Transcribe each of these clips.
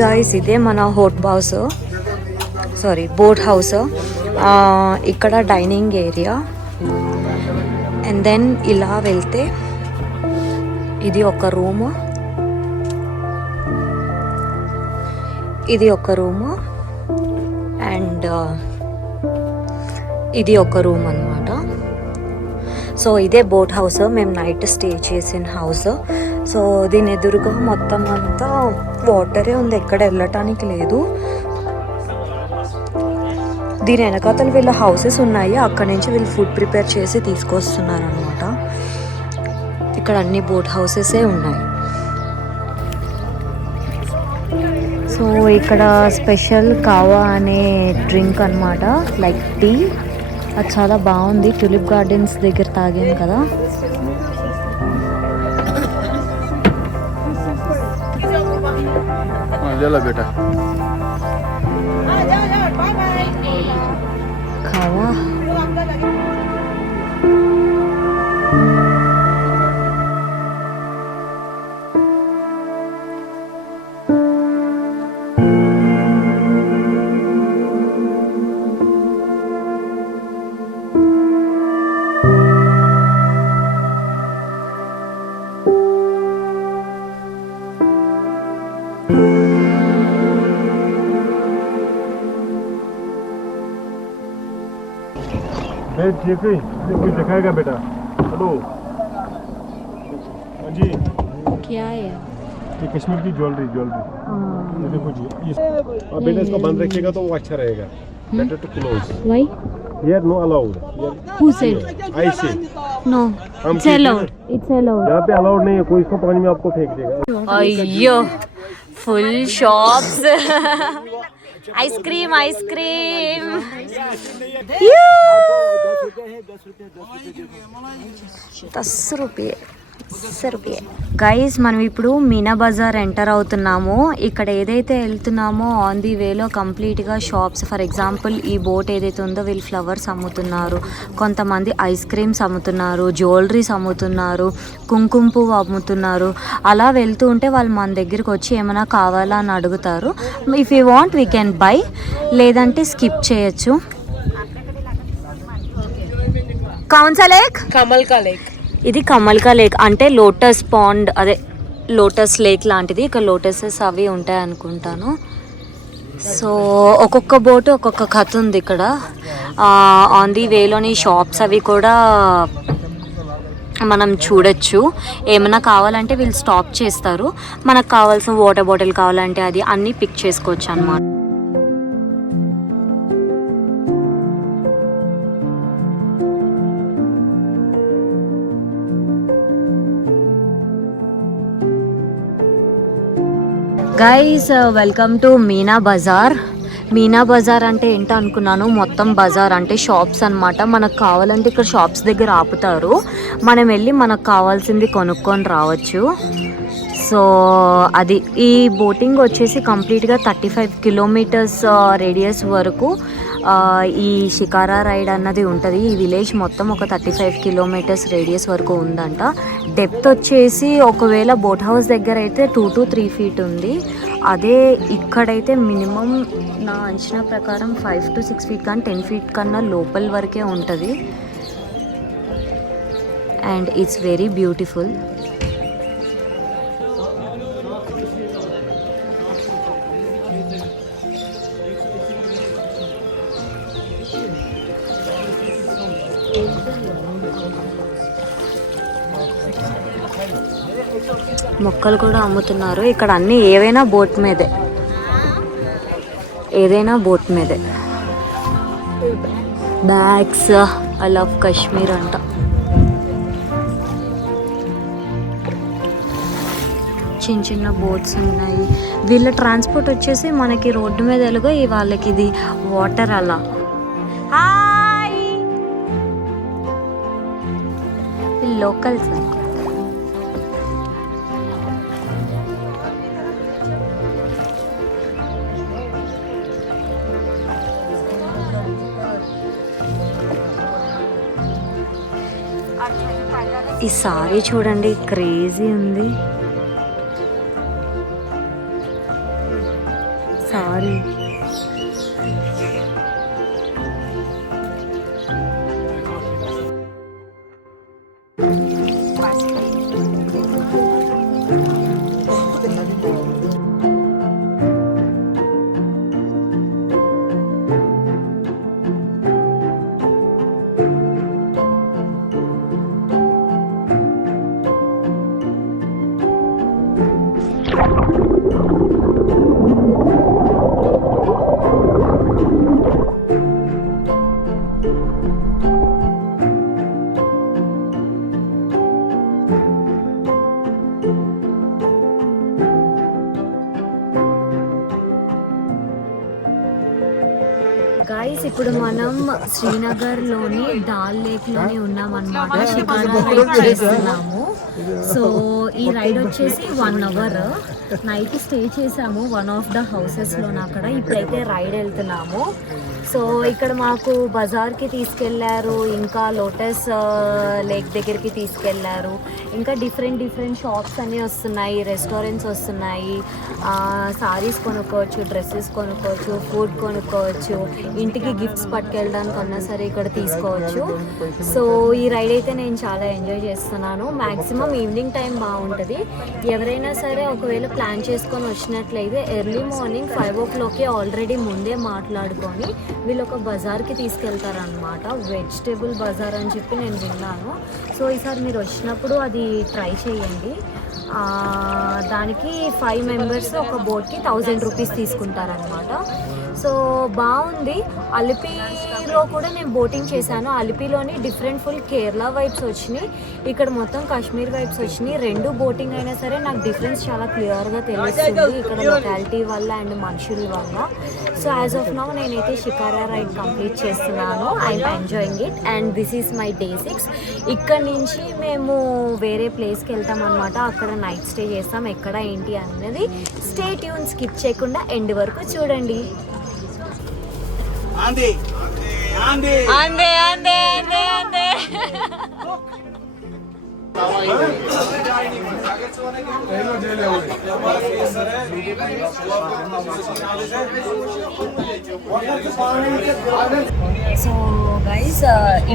Guys ఇదే మన boat house. ఇక్కడ డైనింగ్ ఏరియా. అండ్ దెన్ ఇలా వెళ్తే ఇది ఒక రూము, అండ్ ఇది ఒక రూమ్ అన్నమాట. సో ఇదే బోట్ హౌస్, మేము నైట్ స్టే చేసిన హౌస్. సో దీని ఎదురుగా మొత్తం అంతా వాటరే ఉంది, ఎక్కడ వెళ్ళటానికి లేదు. దీని వెనకాతలు వీళ్ళ హౌసెస్ ఉన్నాయి, అక్కడ నుంచి వీళ్ళు ఫుడ్ ప్రిపేర్ చేసి తీసుకొస్తున్నారు అనమాట. ఇక్కడ అన్ని బోట్ హౌసెసే ఉన్నాయి. సో ఇక్కడ స్పెషల్ కావా అనే డ్రింక్ అనమాట, లైక్ టీ. అది చాలా బాగుంది. ట్యూలిప్ గార్డెన్స్ దగ్గర తాగాను కదా. बेटा खावा ठीक है, कुछ दिखाएगा बेटा. हेलो जी, क्या है ये कश्मीर की ज्वेलरी. ये देखो जी, अब बेटा इसको बंद रखिएगा तो वो अच्छा रहेगा. Better to close. Why here no allowed. Who said? I say no, it's allowed. यहाँ पे अलाउड नहीं है, कोई इसको पानी में आपको फेंक देगा. अय्यो, फुल शॉप्स. आइसक्रीम 10 रुपये. గైస్ మనం ఇప్పుడు మీనా బజార్ ఎంటర్ అవుతున్నాము. ఇక్కడ ఏదైతే వెళ్తున్నామో ఆన్ ది వేలో కంప్లీట్గా షాప్స్. ఫర్ ఎగ్జాంపుల్ ఈ బోట్ ఏదైతే ఉందో వీళ్ళు ఫ్లవర్స్ అమ్ముతున్నారు, కొంతమంది ఐస్ క్రీమ్స్ అమ్ముతున్నారు, జ్యువెలరీస్ అమ్ముతున్నారు, కుంకుమ పువ్వు అమ్ముతున్నారు. అలా వెళ్తూ ఉంటే వాళ్ళు మన దగ్గరికి వచ్చి ఏమైనా కావాలా అని అడుగుతారు. If you want we can buy, లేదంటే స్కిప్ చేయొచ్చు. కౌన్సా లేక్, కమల్ కా లేక్. ఇది కమల్ కా లేక్ అంటే లోటస్ పాండ్, అదే లోటస్ లేక్ లాంటిది. ఇక్కడ లోటసెస్ అవి ఉంటాయి అనుకుంటాను. సో ఒక్కొక్క బోటు ఒక్కొక్క కథ ఉంది ఇక్కడ. ఆన్ ది వేలోని షాప్స్ అవి కూడా మనం చూడొచ్చు. ఏమైనా కావాలంటే వీళ్ళు స్టాప్ చేస్తారు. మనకు కావాల్సిన వాటర్ బాటిల్ కావాలంటే అది అన్నీ పిక్ చేసుకోవచ్చు అన్నమాట. Guys welcome to Meena Bazaar. Meena Bazaar అంటే ఏంటో అనుకున్నాను, మొత్తం బజార్ అంటే షాప్స్ అనమాట. మనకు కావాలంటే ఇక్కడ షాప్స్ దగ్గర ఆపుతారు, మనం వెళ్ళి మనకు కావాల్సింది కొనుక్కొని రావచ్చు. సో అది ఈ బోటింగ్ వచ్చేసి కంప్లీట్గా 35 కిలోమీటర్స్ రేడియస్ వరకు ఈ షికారా రైడ్ అన్నది ఉంటుంది. ఈ విలేజ్ మొత్తం ఒక 35 కిలోమీటర్స్ రేడియస్ వరకు ఉందంట. డెప్త్ వచ్చేసి ఒకవేళ బోట్ హౌస్ దగ్గర అయితే 2 to 3 feet ఉంది. అదే ఇక్కడైతే మినిమం నా అంచనా ప్రకారం 5 to 6 feet కానీ 10 feet కన్నా లోపల వరకే ఉంటుంది. And it's very beautiful. మొక్కలు కూడా అమ్ముతున్నారు ఇక్కడ. అన్నీ ఏదైనా బోట్ మీదే. బ్యాగ్స్, ఐ లవ్ కాశ్మీర్ అంట. చిన్న చిన్న బోట్స్ ఉన్నాయి. వీళ్ళ ట్రాన్స్పోర్ట్ వచ్చేసి మనకి రోడ్డు మీద ఎలుగో, వాళ్ళకి ఇది వాటర్. అలా హాయ్ లోకల్స్. ఈ సారీ చూడండి, క్రేజీ ఉంది సారీ. గైస్ ఇప్పుడు మనం శ్రీనగర్లోని డాల్ లేక్లోనే ఉన్నామన్నమాట. షికారా రైడ్ చేస్తున్నాము. సో ఈ రైడ్ వచ్చేసి 1 అవర్. నైట్ స్టే చేసాము వన్ ఆఫ్ ద హౌసెస్లో అక్కడ. ఇప్పుడైతే రైడ్ వెళ్తున్నాము. సో ఇక్కడ మాకు బజార్కి తీసుకెళ్లారు, ఇంకా లోటస్ లేక్ దగ్గరికి తీసుకెళ్లారు, ఇంకా డిఫరెంట్ షాప్స్ అన్నీ వస్తున్నాయి, రెస్టారెంట్స్ వస్తున్నాయి. సారీస్ కొనుక్కోవచ్చు, డ్రెస్సెస్ కొనుక్కోవచ్చు, ఫుడ్ కొనుక్కోవచ్చు, ఇంటికి గిఫ్ట్స్ పట్టుకెళ్ళడానికి అన్నా సరే ఇక్కడ తీసుకోవచ్చు. సో ఈ రైడ్ అయితే నేను చాలా ఎంజాయ్ చేస్తున్నాను. మ్యాక్సిమం ఈవినింగ్ టైం బాగుంటుంది. ఎవరైనా సరే ఒకవేళ ప్లాన్ చేసుకొని వచ్చినట్లయితే ఎర్లీ మార్నింగ్ 5 o'clock ఆల్రెడీ ముందే మాట్లాడుకొని వీళ్ళు ఒక బజార్కి తీసుకెళ్తారనమాట. వెజిటేబుల్ బజార్ అని చెప్పి నేను విన్నాను. సో ఈసారి మీరు వచ్చినప్పుడు అది ట్రై చేయండి. దానికి 5 members ఒక బోట్కి 1000 rupees తీసుకుంటారనమాట. సో బాగుంది. అలిపిలో కూడా నేను బోటింగ్ చేశాను. అలిపిలోని డిఫరెంట్ ఫుల్ కేరళ వైబ్స్ వచ్చినాయి, ఇక్కడ మొత్తం కాశ్మీర్ వైబ్స్ వచ్చినాయి. 2 బోటింగ్ అయినా సరే నాకు డిఫరెన్స్ చాలా క్లియర్గా తెలుస్తుంది ఇక్కడ లొకాలిటీ వల్ల అండ్ మనుషుల వల్ల. సో యాజ్ ఆఫ్ నౌ నేనైతే షికారా రైడ్ కంప్లీట్ చేస్తున్నాను. I'm enjoying it and this is my day 6. ఇక్కడ నుంచి మేము వేరే ప్లేస్కి వెళ్తాం అనమాట. అక్కడ నైట్ స్టే చేస్తాం. ఎక్కడ ఏంటి అన్నది స్టే ట్యూన్, స్కిప్ చేయకుండా ఎండ్ వరకు చూడండి. ఆందే ఆందే ఆందే ఆందే ఆందే ఆందే సో గైస్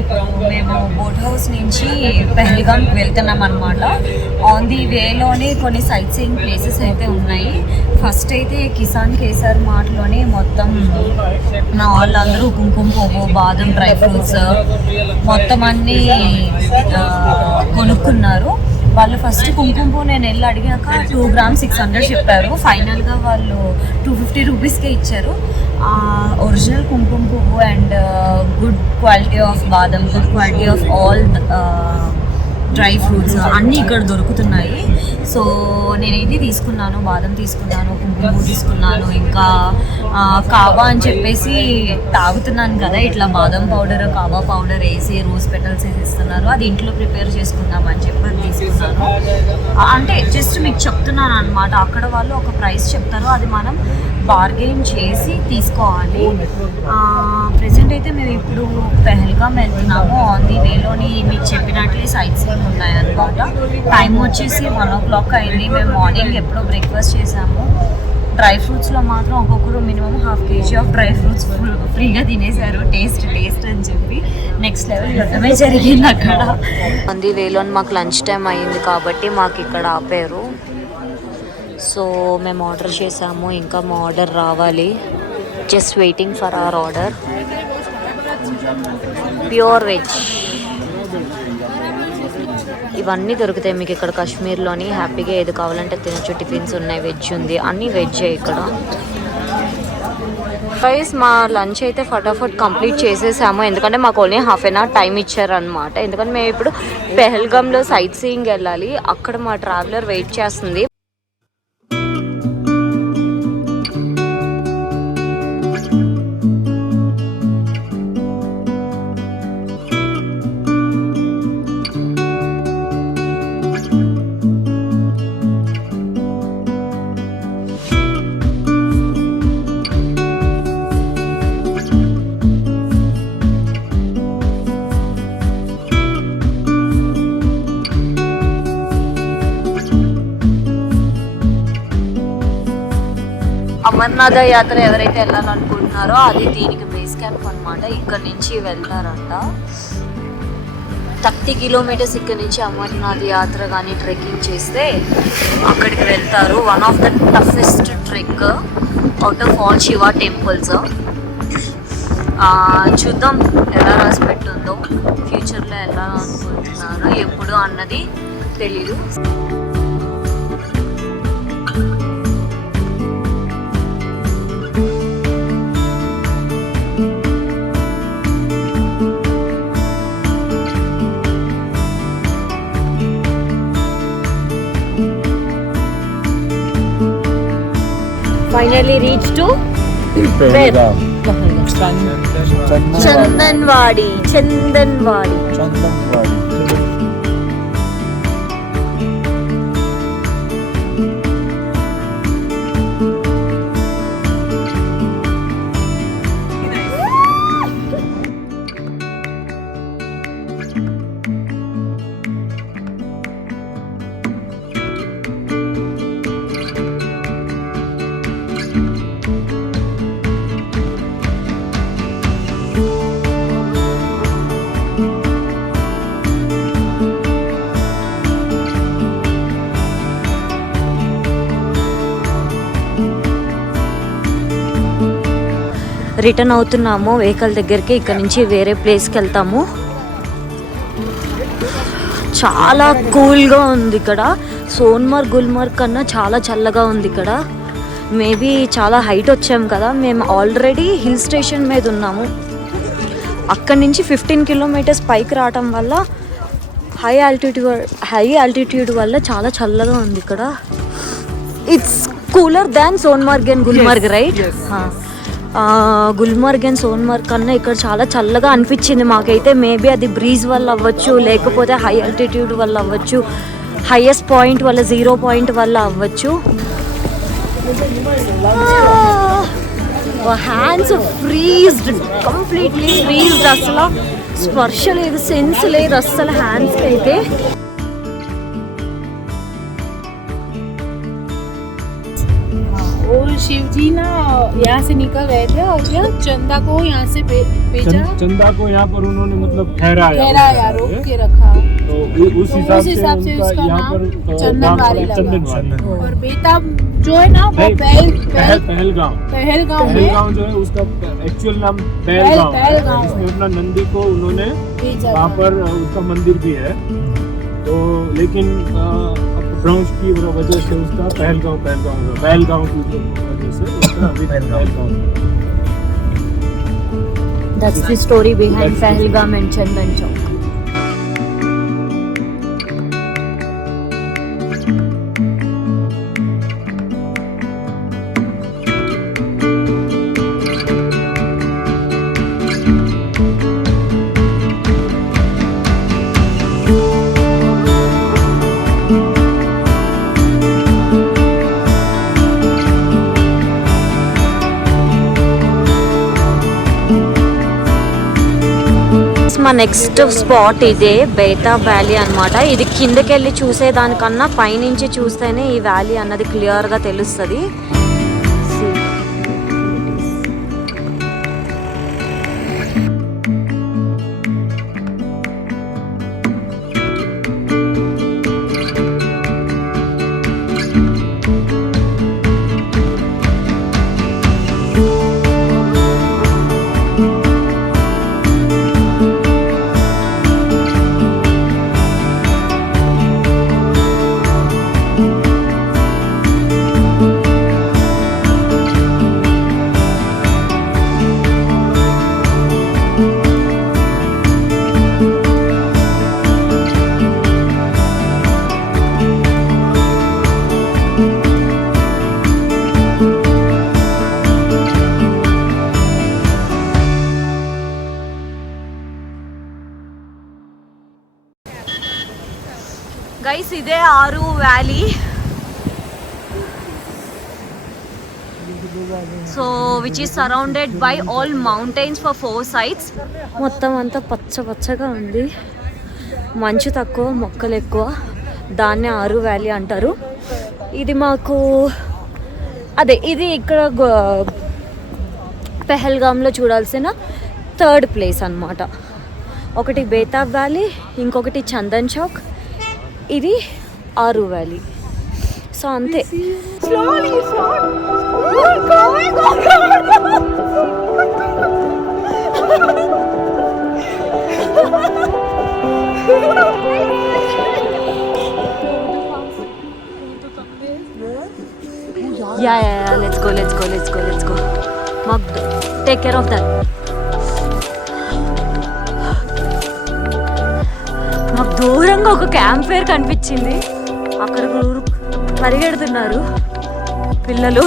ఇప్పుడు మేము బోట్ హౌస్ నుంచి పెహల్గామ్కి వెళ్తున్నాం అనమాట. ఆన్ ది వేలోనే కొన్ని సైట్ సీయింగ్ ప్లేసెస్ అయితే ఉన్నాయి. ఫస్ట్ అయితే కిసాన్ కేసర్ మార్ట్లోనే మొత్తం నా వాళ్ళందరూ కుంకుమ పువ్వు, బాదం, డ్రై ఫ్రూట్స్ మొత్తం అన్నీ కొనుక్కున్నారు. వాళ్ళు ఫస్ట్ కుంకుమ పువ్వు నేను వెళ్ళి అడిగాక 2 grams 600 చెప్పారు. ఫైనల్గా వాళ్ళు 250 rupeesకే ఇచ్చారు. ఒరిజినల్ కుంకుమ పువ్వు అండ్ గుడ్ క్వాలిటీ ఆఫ్ బాదం, good quality of all dry fruits అన్నీ ఇక్కడ దొరుకుతున్నాయి. సో నేనైతే తీసుకున్నాను, బాదం తీసుకున్నాను, కుంకుమ పువ్వు తీసుకున్నాను, ఇంకా కావా అని చెప్పేసి తాగుతున్నాను కదా, ఇట్లా బాదం పౌడర్, కావా పౌడర్ వేసి రోజ్ పెటల్స్ వేసి ఇస్తున్నారు. అది ఇంట్లో ప్రిపేర్ చేసుకుందాం అని చెప్పి అది తీసుకున్నాను. అంటే జస్ట్ మీకు చెప్తున్నాను అనమాట. అక్కడ వాళ్ళు ఒక ప్రైస్ చెప్తారు, అది మనం బార్గెయిన్ చేసి తీసుకోవాలి. ప్రెసెంట్ అయితే మేము ఇప్పుడు పెహల్గాం వెళ్తున్నాము. ఆన్ ది వేలోని మీకు చెప్పినట్లే సైట్ సీయింగ్ ఉన్నాయన్నమాట. టైం వచ్చేసి 1 o'clock అయింది. మేము మార్నింగ్ ఎప్పుడో బ్రేక్ఫాస్ట్ చేసాము. డ్రై ఫ్రూట్స్లో మాత్రం ఒక్కొక్కరు minimum 1/2 kg of dry fruits ఫ్రీగా తినేశారు. టేస్ట్ అని చెప్పి నెక్స్ట్ లెవెల్ యుద్ధమే జరిగింది అక్కడ. ఆన్ ది వేలో మాకు లంచ్ టైం అయింది కాబట్టి మాకు ఇక్కడ ఆపారు. సో మేము ఆర్డర్ చేసాము, ఇంకా మా ఆర్డర్ రావాలి. Just waiting for hour order. Pure veg ఇవన్నీ దొరుకుతాయి మీకు ఇక్కడ కాశ్మీర్లోని. హ్యాపీగా ఏది కావాలంటే తినచ్చు. టిఫిన్స్ ఉన్నాయి, వెజ్ ఉంది, అన్నీ వెజ్జే ఇక్కడ. గైస్ మా లంచ్ అయితే ఫటాఫట్ కంప్లీట్ చేసేసాము, ఎందుకంటే మాకు ఓన్లీ 1/2 an hour టైం ఇచ్చారనమాట. ఎందుకంటే మేము ఇప్పుడు పెహల్గాంలో సైట్ సీయింగ్ వెళ్ళాలి. అక్కడ మా ట్రావెలర్ వెయిట్ చేస్తుంది. అమర్నాథ యాత్ర ఎవరైతే వెళ్ళాలనుకుంటున్నారో అది దీనికి బేస్ క్యాంప్ అనమాట. ఇక్కడ నుంచి వెళ్తారంట 30 కిలోమీటర్స్ ఇక్కడ నుంచి అమర్నాథ్ యాత్ర కానీ ట్రెక్కింగ్ చేస్తే అక్కడికి వెళ్తారు. One of the toughest trek out of all Shiva temples. చూద్దాం ఎలా రాసి పెట్టుందో, ఫ్యూచర్లో ఎలా అనుకుంటున్నారో ఎప్పుడు అన్నది తెలీదు. Finally reached to Chandanwadi. Return అవుతున్నాము వెహికల్ దగ్గరికి. ఇక్కడ నుంచి వేరే ప్లేస్కి వెళ్తాము. చాలా కూల్గా ఉంది ఇక్కడ. సోన్మార్గ్ గుల్మార్గ్ కన్నా చాలా చల్లగా ఉంది ఇక్కడ. మేబీ చాలా హైట్ వచ్చాము కదా, మేము ఆల్రెడీ హిల్ స్టేషన్ మీద ఉన్నాము. అక్కడి నుంచి 15 కిలోమీటర్స్ పైకి రావటం వల్ల హై ఆల్టిట్యూడ్ వల్ల చాలా చల్లగా ఉంది ఇక్కడ. It's cooler than Sonmarg and Gulmarg, right? Gulmarg and Sonmarg కన్నా ఇక్కడ చాలా చల్లగా అనిపించింది మాకైతే. మేబీ అది బ్రీజ్ వల్ల అవ్వచ్చు, లేకపోతే హై ఆల్టిట్యూడ్ వల్ల అవ్వచ్చు, హైయెస్ట్ పాయింట్ వల్ల 0 పాయింట్ వల్ల అవ్వచ్చు. Hands freezed, completely freezed. అసలు స్పర్శ లేదు, సెన్స్ లేదు అస్సలు హ్యాండ్స్కి అయితే. और शिव जी ना यहाँ से निकल रहे थे और क्या चंदा को यहाँ से भेजा। चंदा को यहाँ पर उन्होंने मतलब ठहराया, रोक के रखा, तो उस हिसाब से उसका यहाँ पर चंदनवाड़ी लगा। और बेताब जो है ना वो पहलगांव जो है उसका एक्चुअल नाम पहलगांव, जिसमें अपना नंदी को उन्होंने वहाँ पर उसका मंदिर भी है। तो लेकिन ब्राउन्स की वजह से उसका पहलगांव की वजह से उसका अभी Pahalgam. That's the story behind Pahalgam and Chandan Chowk. మా నెక్స్ట్ స్పాట్ ఇదే బేతా వ్యాలీ అన్నమాట. ఇది కిందకి వెళ్ళి చూసేదానికన్నా పైనుంచి చూస్తేనే ఈ వ్యాలీ అన్నది క్లియర్గా తెలుస్తుంది. గైస్ ఇదే ఆరు valley. So which is surrounded by all mountains for 4 sides. మొత్తం అంతా పచ్చ పచ్చగా ఉంది, మంచు తక్కువ, మొక్కలు ఎక్కువ. దాన్నే ఆరు వ్యాలీ అంటారు. ఇది మాకు అదే ఇది ఇక్కడ పెహల్గామ్లో చూడాల్సిన థర్డ్ ప్లేస్ అన్నమాట. ఒకటి బేతాబ్ వ్యాలీ, ఇంకొకటి చందన్ చౌక్, ఇది ఆరు వ్యాలీ. సో అంతే. Yeah, let's go. Mug, take care of that. మాకు దూరంగా ఒక క్యాంప్ ఫైర్ కనిపించింది. అక్కడ పరిగెడుతున్నారు పిల్లలు.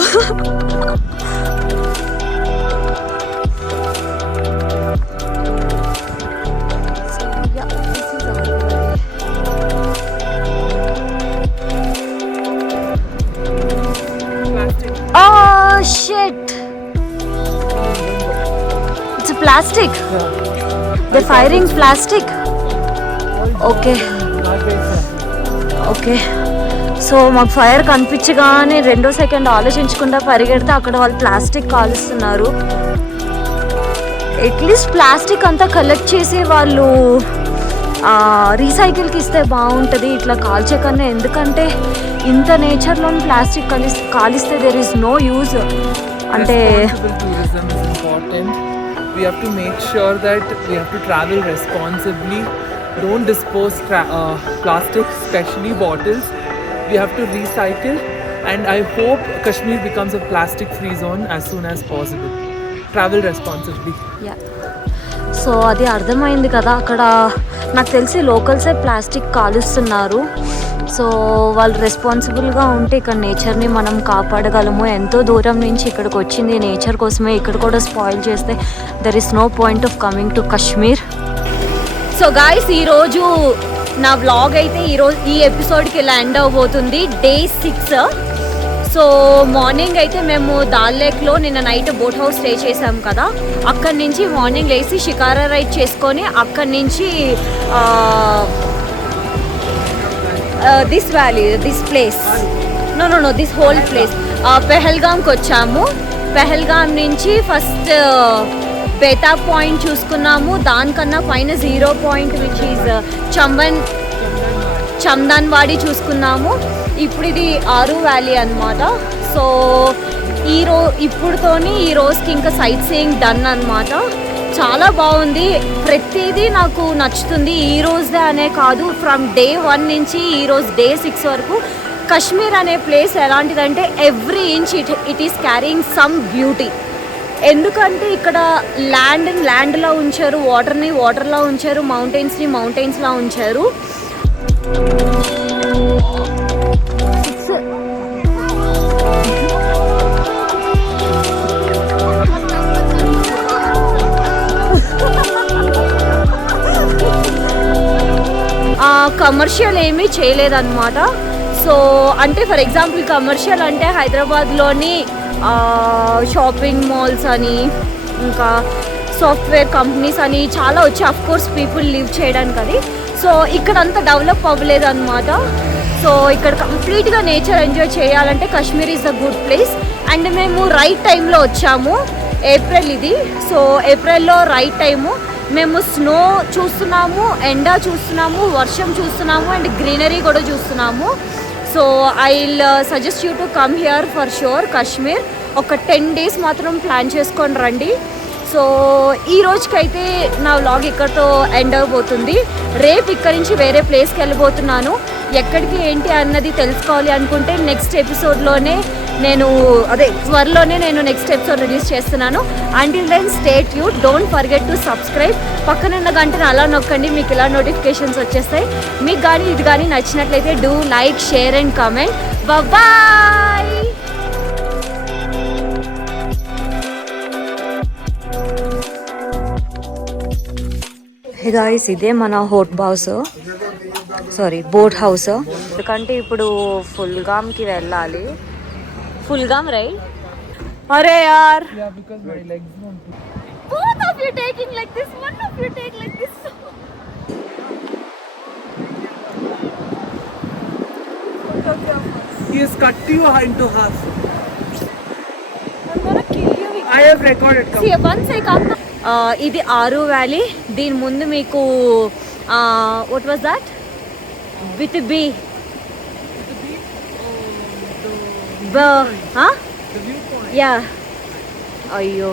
Oh shit! It's a plastic. They're firing plastic. Okay. So మాకు ఫైర్ కనిపించగానే 2వ సెకండ్ ఆలోచించకుండా పరిగెడితే అక్కడ వాళ్ళు ప్లాస్టిక్ కాలుస్తున్నారు. అట్లీస్ట్ ప్లాస్టిక్ అంతా కలెక్ట్ చేసి వాళ్ళు రీసైకిల్కి ఇస్తే బాగుంటుంది, ఇట్లా కాల్చే కన్నా. ఎందుకంటే ఇంత నేచర్లో ప్లాస్టిక్ కాలిస్తే దేర్ ఇస్ నో యూజ్. అంటే tourism is important. We have to make sure that we have to travel responsibly. Don't dispose plastic, especially bottles. We have to recycle, and I hope Kashmir becomes a plastic free zone as soon as possible. Travel responsibly. Yeah. So అది అర్థమైంది కదా. అక్కడ నాకు తెలిసి లోకల్సే plastic కాలుస్తున్నారు. So వాళ్ళు రెస్పాన్సిబుల్గా ఉంటే ఇక్కడ నేచర్ని మనం కాపాడగలము. ఎంతో దూరం నుంచి ఇక్కడికి వచ్చింది నేచర్ కోసమే, ఇక్కడ కూడా స్పాయిల్ చేస్తే there is no point of coming to Kashmir. So guys, ఈరోజు నా వ్లాగ్ అయితే ఈ ఎపిసోడ్కి ల్యాండ్ అవబోతుంది. డే 6. సో మార్నింగ్ అయితే మేము దాల్ లేక్లో నిన్న నైట్ బోట్ హౌస్ స్టే చేసాం కదా. అక్కడి నుంచి మార్నింగ్ లేచి షికారా రైడ్ చేసుకొని అక్కడి నుంచి this valley, this place, no this whole place పెహల్గామ్కి వచ్చాము. పెహల్గామ్ నుంచి ఫస్ట్ బేతాబ్ పాయింట్ చూసుకున్నాము. దానికన్నా పైన 0 పాయింట్ విచ్ ఈజ్ చందన్వాడి చూసుకున్నాము. ఇప్పుడు ఇది ఆరు వ్యాలీ అన్నమాట. సో ఇప్పుడుతోని ఈ రోజుకి ఇంకా సైట్ సీయింగ్ డన్ అన్నమాట. చాలా బాగుంది, ప్రతిదీ నాకు నచ్చుతుంది. ఈ రోజుదే అనే కాదు, ఫ్రమ్ డే 1 నుంచి ఈరోజు డే 6 వరకు కాశ్మీర్ అనే ప్లేస్ ఎలాంటిదంటే every inch it is carrying some beauty. ఎందుకంటే ఇక్కడ ల్యాండ్లా ఉంచారు, వాటర్ని వాటర్లా ఉంచారు, మౌంటైన్స్ని మౌంటైన్స్లా ఉంచారు. కమర్షియల్ ఏమీ చేయలేదన్నమాట. సో అంటే ఫర్ ఎగ్జాంపుల్ కమర్షియల్ అంటే హైదరాబాద్లోని షాపింగ్ మాల్స్ అని, ఇంకా సాఫ్ట్వేర్ కంపెనీస్ అని చాలా వచ్చి అఫ్ కోర్స్ పీపుల్ లివ్ చేయడానికి అది. సో ఇక్కడ అంతా డెవలప్ అవ్వలేదు అనమాట. సో ఇక్కడ కంప్లీట్గా నేచర్ ఎంజాయ్ చేయాలంటే Kashmir is a good place. And మేము రైట్ టైంలో వచ్చాము, ఏప్రిల్ ఇది. సో ఏప్రిల్లో రైట్ టైము. మేము స్నో చూస్తున్నాము, ఎండ చూస్తున్నాము, వర్షం చూస్తున్నాము, అండ్ గ్రీనరీ కూడా చూస్తున్నాము. So I will suggest you to come here for sure Kashmir. ఒక 10 days మాత్రం ప్లాన్ చేసుకొని రండి. సో ఈ రోజుకైతే నా వ్లాగ్ ఇక్కడితో ఎండ్ అవబోతుంది. రేపు ఇక్కడి నుంచి వేరే ప్లేస్కి వెళ్ళిపోతున్నాను. ఎక్కడికి ఏంటి అన్నది తెలుసుకోవాలి అనుకుంటే నెక్స్ట్ ఎపిసోడ్లోనే త్వరలోనే నేను నెక్స్ట్ ఎపిసోడ్ రిలీజ్ చేస్తున్నాను. Until then stay tuned, don't forget to subscribe. పక్కనున్న గంటను అలా నొక్కండి, మీకు ఇలా నోటిఫికేషన్స్ వచ్చేస్తాయి. మీకు కానీ ఇది కానీ నచ్చినట్లయితే do like, share and comment. Bye. Hey guys, ఇదే మన బోట్ హౌస్. ఎందుకంటే ఇప్పుడు ఫుల్గామ్కి వెళ్ళాలి. ఫుల్గామ్ రైట్? అరే యార్, Yeah, because my legs don't. both of you taking like this, one of you take like this. He has cut you into half. I have recorded. Come. ఇది ఆరు వ్యాలీ. దీని ముందు మీకు what was that with be The viewpoint. Yeah అయ్యో